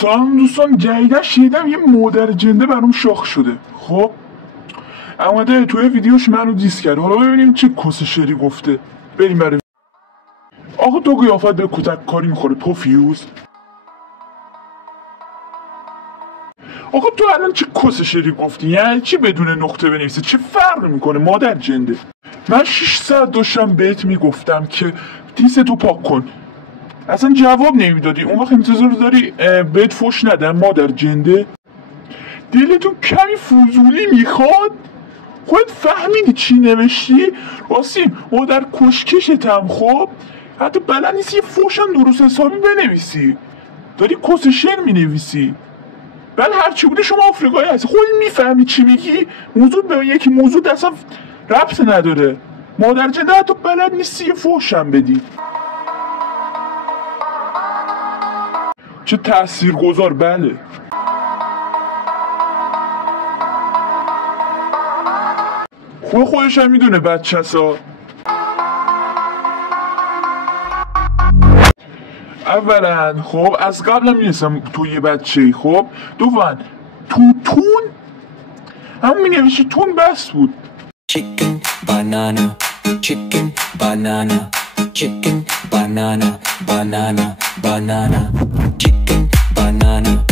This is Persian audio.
سلام دوستان، جدیدن شنیدم یه مادر جنده برام شاخ شده. خب اومده توی ویدیوش منو دیس کرد. حالا ببینیم چه کس شری گفته. بریم بریم. آقا تو قیافت به کتک کاری میخوره پوفیوز. آقا تو الان چه کس شری گفتی؟ یعنی چی بدون نقطه بنویسه؟ چه فرق میکنه مادر جنده؟ من 6 ساعت داشتم بهت میگفتم که دیستو پاک کن، اصلا جواب نمیدادی. اون وقت انتظار داری بهت فوش ندن مادر جنده؟ دلتون کمی فضولی میخواد؟ خودت فهمیدی چی نوشتی؟ راستی مادر کشکشتم. خب حتی بلد نیستی یه فوشم درست حسابی بنویسی، داری کس شعر مینویسی. بله هرچی بوده شما آفریقایی هستی، خودت میفهمی چی میگی؟ موضوع به یکی موضوع اصلا ربط نداره. مادر جنده حتی بلد نیستی یه فوشم بدی. چه تاثیرگذار. بله خودش هم میدونه بچه‌سا. اولا خب از قبلم میدونستم تو یه بچه‌ای. خب دوما تون همون مینوشی تون بس بود. Chicken, banana, chicken, banana, chicken, banana, banana, banana, chicken, banana.